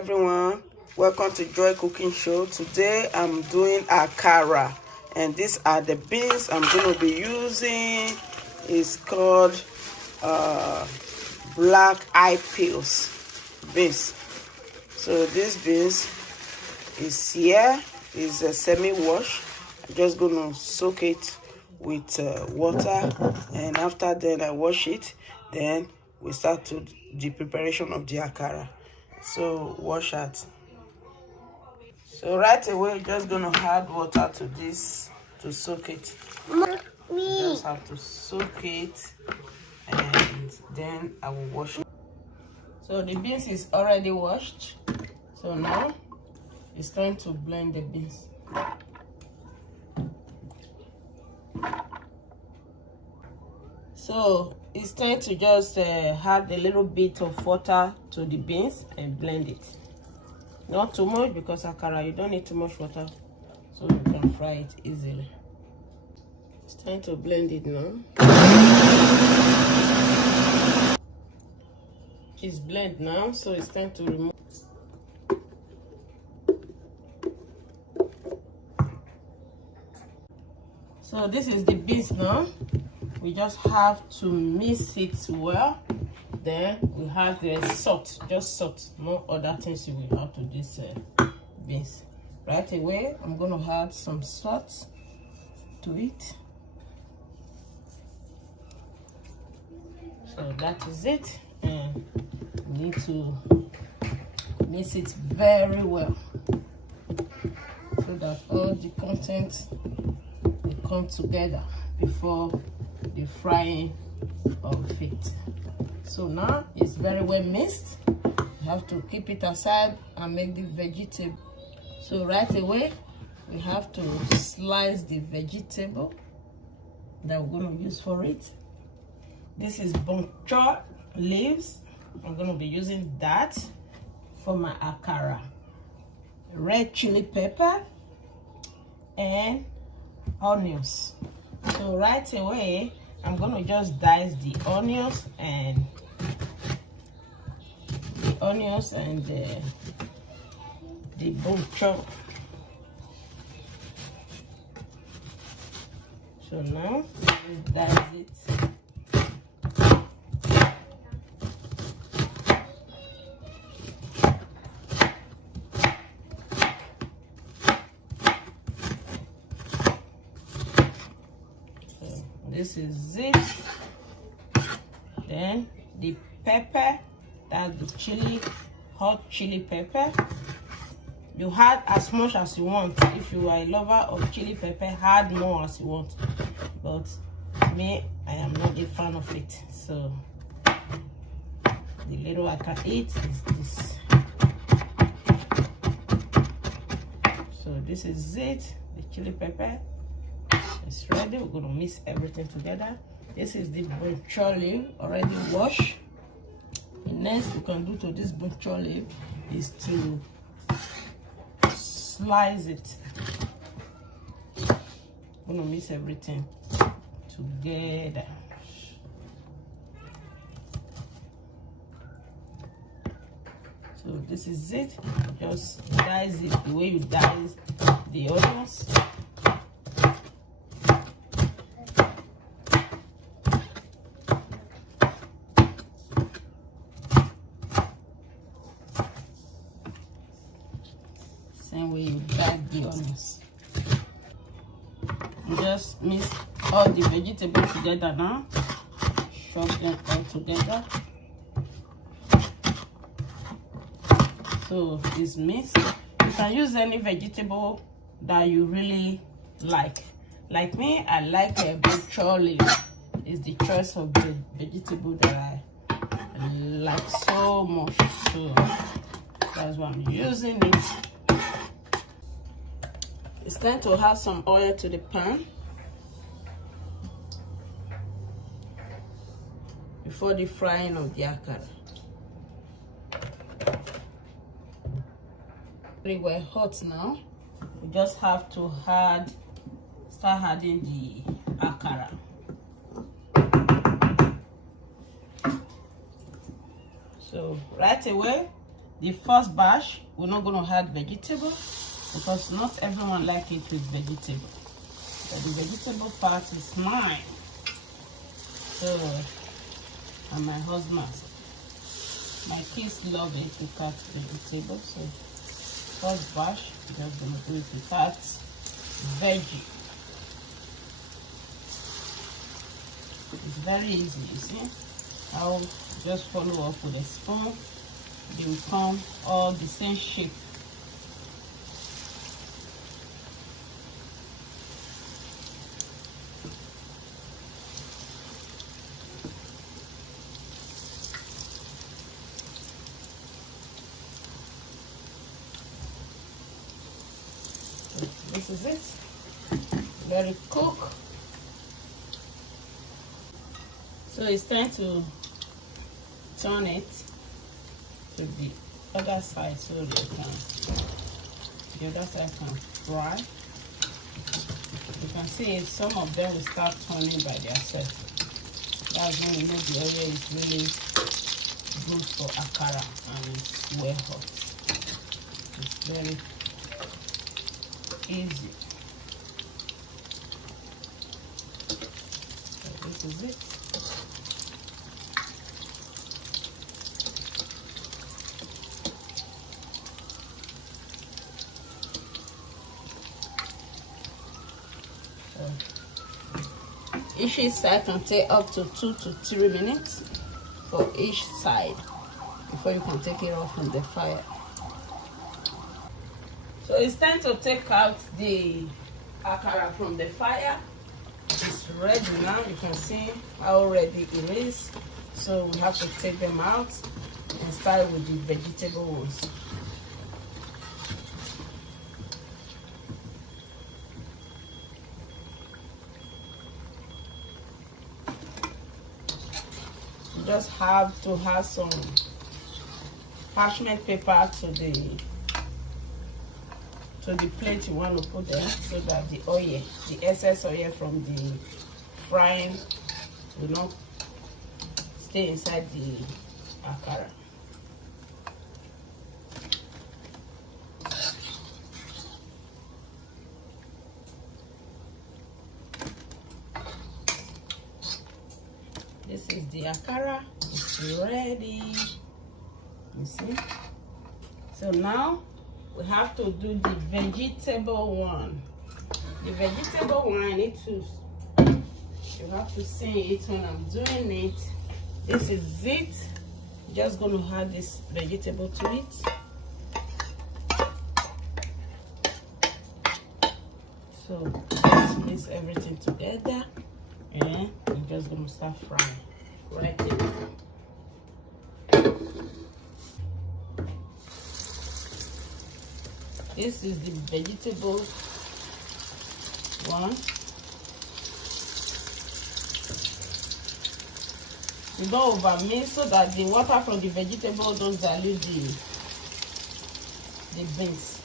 everyone, welcome to Joy Cooking Show. Today I'm doing akara, and these are the beans I'm going to be using. It's called black eye peas beans. So this beans is here, is a semi-wash. I'm just going to soak it with water, and after then I wash it. Then we start to the preparation of the akara. So wash out. So right away, you're just gonna add water to this to soak it. You just have to soak it, and then I will wash it. So the beans is already washed. So now it's time to blend the beans. So it's time to just add a little bit of water to the beans and blend it. Not too much, because akara, you don't need too much water, so you can fry it easily. It's time to blend it now. It's blend now, so it's time to remove. So this is the beans now. We just have to mix it well. Then we have the salt, just salt, no other things you will add to this beans. Right away, I'm going to add some salt to it. So that is it, and we need to mix it very well so that all the contents will come together before the frying of it. So now it's very well mixed. You have to keep it aside and make the vegetable. So right away, we have to slice the vegetable that we're going to use for it. This is buncho leaves. I'm going to be using that for my akara. Red chili pepper and onions. So right away, I'm going to just dice the onions and the buncho. So now let's dice it. This is it. Then the pepper, that's the chili, hot chili pepper. You add as much as you want. If you are a lover of chili pepper, add more as you want. But me, I am not a fan of it. So the little I can eat is this. So this is it, the chili pepper. It's ready. We're going to mix everything together. This is the buncho leaf already washed. The next we can do to this buncho leaf is to slice it. I'm going to mix everything together. So this is it. Just dice it the way you dice the onions. Same way you dice the onions. You just mix all the vegetables together now. Chop them all together. So it's mixed. You can use any vegetable that you really like. Like me, I like a buncho leaf. It's the choice of the vegetable that I like so much. So that's why I'm using it. It's time to add some oil to the pan before the frying of the akara. Pretty well hot now. We just have to start adding the akara. So right away, the first batch, we're not going to add vegetable because not everyone like it with vegetable. But the vegetable part is mine. So, and my husband. My kids love it without vegetables. So, first batch, we're just going to do it without veggie. It's very easy, you see. I'll just follow up with a spoon. They will come all the same shape. So this is it. Let it cook. So it's time to turn it to the other side so the other side can fry. You can see some of them will start turning by themselves. That's when you know the oil is really good for akara and it's well hot. It's very easy. So this is it. Each side can take up to 2 to 3 minutes for each side before you can take it off from the fire. So it's time to take out the akara from the fire. It's ready now. You can see how ready it is. So we have to take them out and start with the vegetable ones. Just have to have some parchment paper to the plate you want to put there so that the oil, the excess oil from the frying will not stay inside the akara. This is the akara. It's ready. You see? So now we have to do the vegetable one. The vegetable one, I need to, you have to see it when I'm doing it. This is it. Just gonna add this vegetable to it. So let's mix everything together. And we're just going to start frying right there. This is the vegetable one. You don't over mix so that the water from the vegetable don't dilute the beans.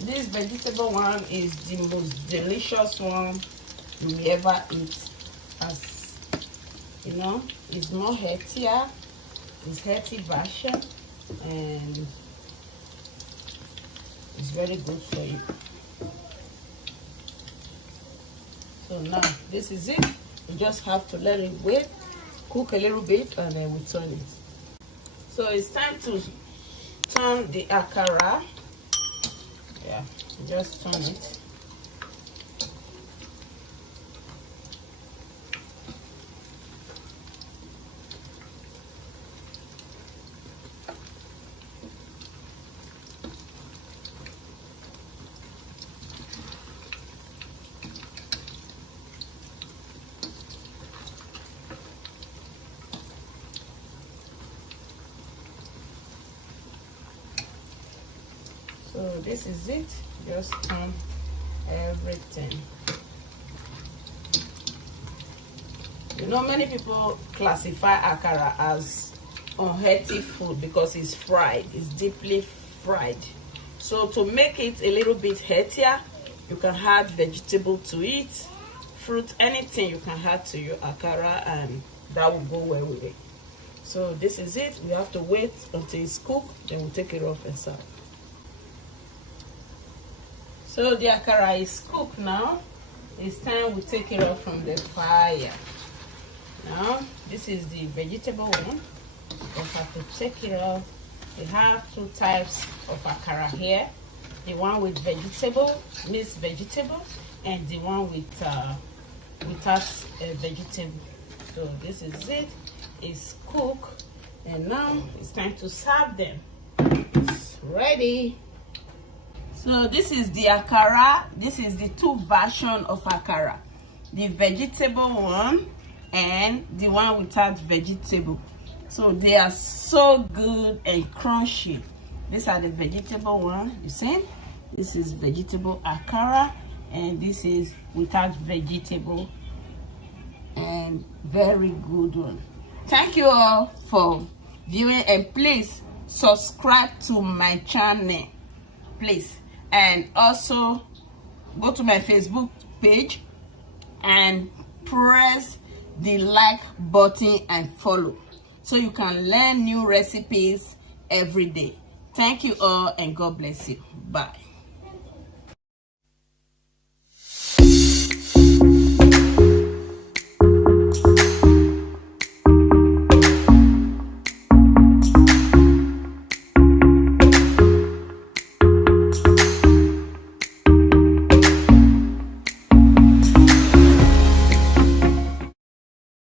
This vegetable one is the most delicious one you will ever eat. As you know, it's more healthier, it's healthy version, and it's very good for you. So now this is it. You just have to let it wait, cook a little bit, and then we turn it. So it's time to turn the akara. Yeah, just turn it. So this is it. Just turn everything. You know, many people classify akara as unhealthy food because it's fried, it's deeply fried. So to make it a little bit healthier, you can add vegetable to it, fruit, anything you can add to your akara, and that will go well with it. So this is it. We have to wait until it's cooked, then we'll take it off and serve. So the akara is cooked now. It's time we take it off from the fire. Now this is the vegetable one. We have to take it off. We have two types of akara here: the one with vegetable, mixed vegetable, and the one with without vegetable. So this is it. It's cooked, and now it's time to serve them. It's ready. So this is the akara. This is the two version of akara: the vegetable one and the one without vegetable. So they are so good and crunchy. These are the vegetable one. You see, this is vegetable akara, and this is without vegetable, and very good one. Thank you all for viewing, and please subscribe to my channel, please, and also go to my Facebook page and press the like button and follow, so you can learn new recipes every day. Thank you all, and God bless you. Bye.